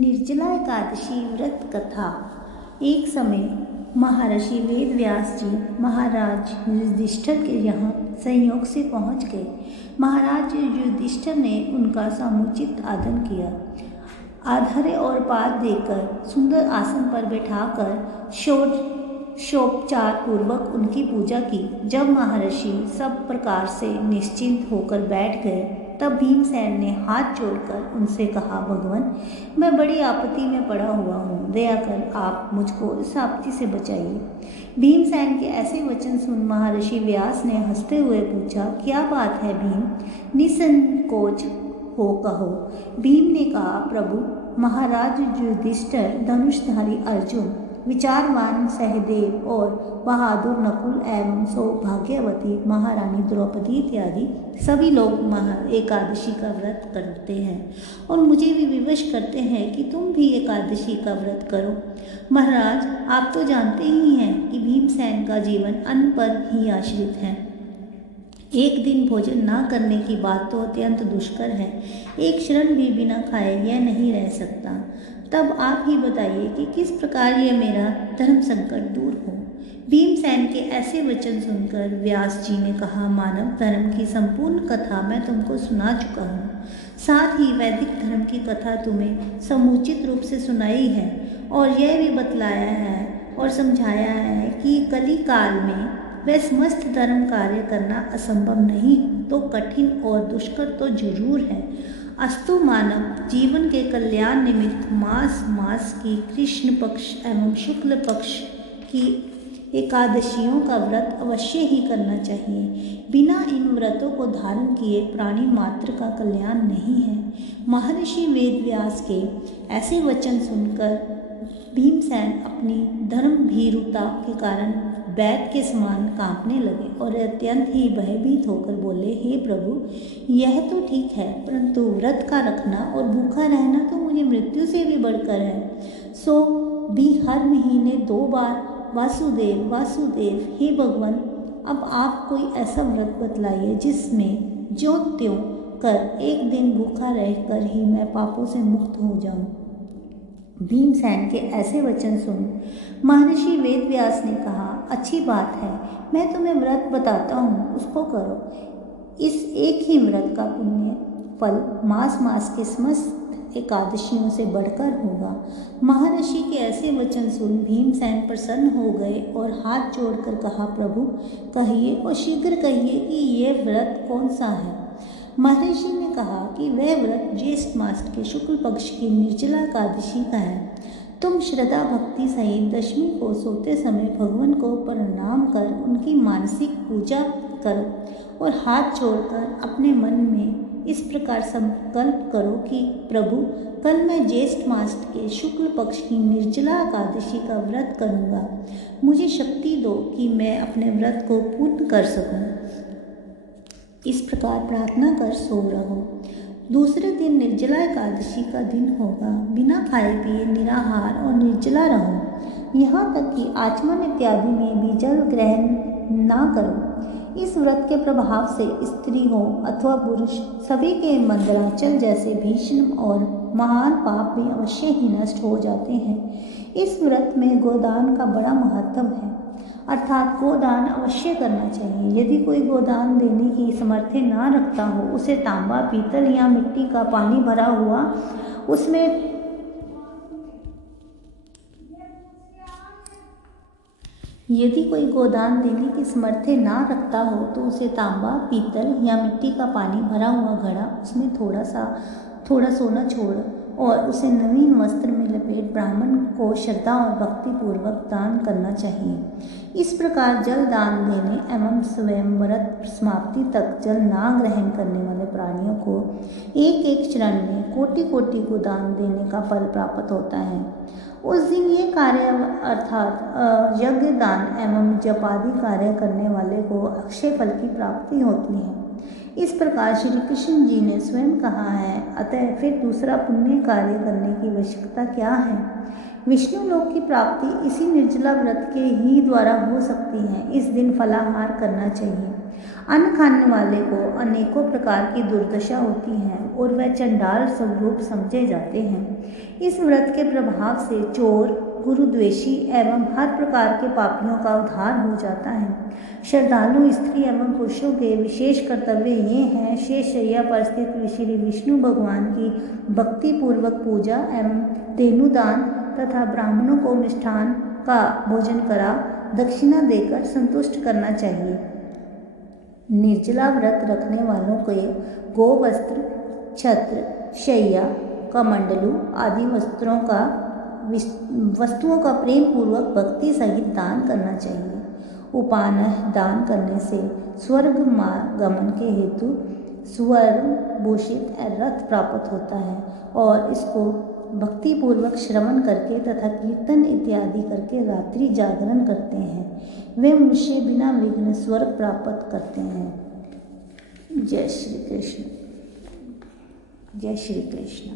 निर्जला एकादशी व्रत कथा। एक समय महर्षि वेदव्यास जी महाराज युधिष्ठिर के यहाँ संयोग से पहुँच गए। महाराज युधिष्ठिर ने उनका समुचित आदर किया। आधार्य और पाद देकर सुंदर आसन पर बैठाकर षोडशोपचार पूर्वक उनकी पूजा की। जब महर्षि सब प्रकार से निश्चिंत होकर बैठ गए तब भीमसेन ने हाथ जोड़कर उनसे कहा, भगवान, मैं बड़ी आपत्ति में पड़ा हुआ हूँ, दया कर आप मुझको इस आपत्ति से बचाइए। भीमसेन के ऐसे वचन सुन महर्षि व्यास ने हंसते हुए पूछा, क्या बात है भीम, निसंकोच हो कहो। भीम ने कहा, प्रभु, महाराज युधिष्ठिर, धनुषधारी अर्जुन, विचारवान सहदेव और बहादुर नकुल एवं सौभाग्यवती महारानी द्रौपदी इत्यादि सभी लोग एकादशी का व्रत करते हैं और मुझे भी विवश करते हैं कि तुम भी एकादशी का व्रत करो। महाराज, आप तो जानते ही हैं कि भीमसेन का जीवन अन्न पर ही आश्रित है। एक दिन भोजन ना करने की बात तो अत्यंत दुष्कर है। एक क्षण भी बिना खाए यह नहीं रह सकता। तब आप ही बताइए कि किस प्रकार यह मेरा धर्म संकट दूर हो। भीमसेन के ऐसे वचन सुनकर व्यास जी ने कहा, मानव धर्म की संपूर्ण कथा मैं तुमको सुना चुका हूँ। साथ ही वैदिक धर्म की कथा तुम्हें समुचित रूप से सुनाई है और यह भी बतलाया है और समझाया है कि कली काल में वह समस्त धर्म कार्य करना असंभव नहीं तो कठिन और दुष्कर तो जरूर है। अस्तु मानव जीवन के कल्याण निमित्त मास की कृष्ण पक्ष एवं शुक्ल पक्ष की एकादशियों का व्रत अवश्य ही करना चाहिए। बिना इन व्रतों को धारण किए प्राणी मात्र का कल्याण नहीं है। महर्षि वेदव्यास के ऐसे वचन सुनकर भीमसेन अपनी धर्म भीरुता के कारण बैत के समान कांपने लगे और अत्यंत ही भयभीत होकर बोले, हे प्रभु, यह तो ठीक है, परंतु व्रत का रखना और भूखा रहना तो मुझे मृत्यु से भी बढ़कर है। सो भी हर महीने 2 बार वासुदेव वासुदेव, हे भगवान, अब आप कोई ऐसा व्रत बतलाइए जिसमें ज्यों त्यों कर एक दिन भूखा रहकर ही मैं पापों से मुक्त हो जाऊं। भीमसेन के ऐसे वचन सुन महर्षि वेदव्यास ने कहा, अच्छी बात है, मैं तुम्हें व्रत बताता हूँ, उसको करो। इस एक ही व्रत का पुण्य फल मास के समस्त एकादशियों से बढ़कर होगा। महर्षि के ऐसे वचन सुन भीमसेन प्रसन्न हो गए और हाथ जोड़कर कहा, प्रभु, कहिए और शीघ्र कहिए कि यह व्रत कौन सा है। महर्षि ने कहा कि वह व्रत ज्येष्ठ मास के शुक्ल पक्ष की निर्जला एकादशी का है। तुम श्रद्धा भक्ति सहित दशमी को सोते समय भगवान को प्रणाम कर उनकी मानसिक पूजा करो और हाथ जोड़कर अपने मन में इस प्रकार संकल्प करो कि प्रभु, कल मैं ज्येष्ठ मास के शुक्ल पक्ष की निर्जला एकादशी का व्रत करूँगा। मुझे शक्ति दो कि मैं अपने व्रत को पूर्ण कर सकूँ। इस प्रकार प्रार्थना कर सो रहो। दूसरे दिन निर्जला एकादशी का दिन होगा। बिना खाए पिए निराहार और निर्जला रहो, यहाँ तक कि आचमन इत्यादि में भी जल ग्रहण ना करो। इस व्रत के प्रभाव से स्त्री हो अथवा पुरुष सभी के मंदराचल जैसे भीषण और महान पाप भी अवश्य ही नष्ट हो जाते हैं। इस व्रत में गोदान का बड़ा महत्व है, अर्थात गोदान अवश्य करना चाहिए। यदि कोई गोदान देने की सामर्थ्य ना रखता हो, उसे तांबा, पीतल या मिट्टी का पानी भरा हुआ उसमें यदि कोई गोदान देने की सामर्थ्य ना रखता हो तो उसे तांबा, पीतल या मिट्टी का पानी भरा हुआ घड़ा, उसमें थोड़ा सोना छोड़ और उसे नवीन वस्त्र में लपेट ब्राह्मण को श्रद्धा और भक्ति पूर्वक दान करना चाहिए। इस प्रकार जल दान देने एवं स्वयं व्रत समाप्ति तक जल ना ग्रहण करने वाले प्राणियों को एक एक क्षण में कोटि को दान देने का फल प्राप्त होता है। उस दिन ये कार्य अर्थात यज्ञ, दान एवं जपादि कार्य करने वाले को अक्षय फल की प्राप्ति होती है। इस प्रकार श्री कृष्ण जी ने स्वयं कहा है, अतः फिर दूसरा पुण्य कार्य करने की आवश्यकता क्या है। विष्णु लोक की प्राप्ति इसी निर्जला व्रत के ही द्वारा हो सकती है। इस दिन फलाहार करना चाहिए। अन्न खाने वाले को अनेकों प्रकार की दुर्दशा होती है और वह चंडाल स्वरूप समझे जाते हैं। इस व्रत के प्रभाव से चोर, गुरुद्वेषी एवं हर प्रकार के पापियों का उद्धार हो जाता है। श्रद्धालु स्त्री एवं पुरुषों के विशेष कर्तव्य ये हैं: शेषशैया पर स्थित श्री विष्णु भगवान की भक्ति पूर्वक पूजा एवं धेनुदान तथा ब्राह्मणों को मिष्ठान का भोजन करा दक्षिणा देकर संतुष्ट करना चाहिए। निर्जला व्रत रखने वालों के गोवस्त्र, छत्र, शैया, कमंडलू आदि वस्तुओं का प्रेम पूर्वक भक्ति सहित दान करना चाहिए। उपान्ह दान करने से स्वर्ग गमन के हेतु स्वर्ण भूषित रथ प्राप्त होता है और इसको भक्ति पूर्वक श्रवण करके तथा कीर्तन इत्यादि करके रात्रि जागरण करते हैं वे मनुष्य बिना विघ्न स्वर्ग प्राप्त करते हैं। जय श्री कृष्ण। जय श्री कृष्ण।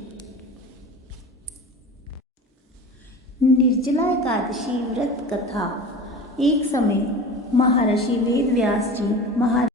निर्जला एकादशी व्रत कथा। एक समय महर्षि वेद व्यास जी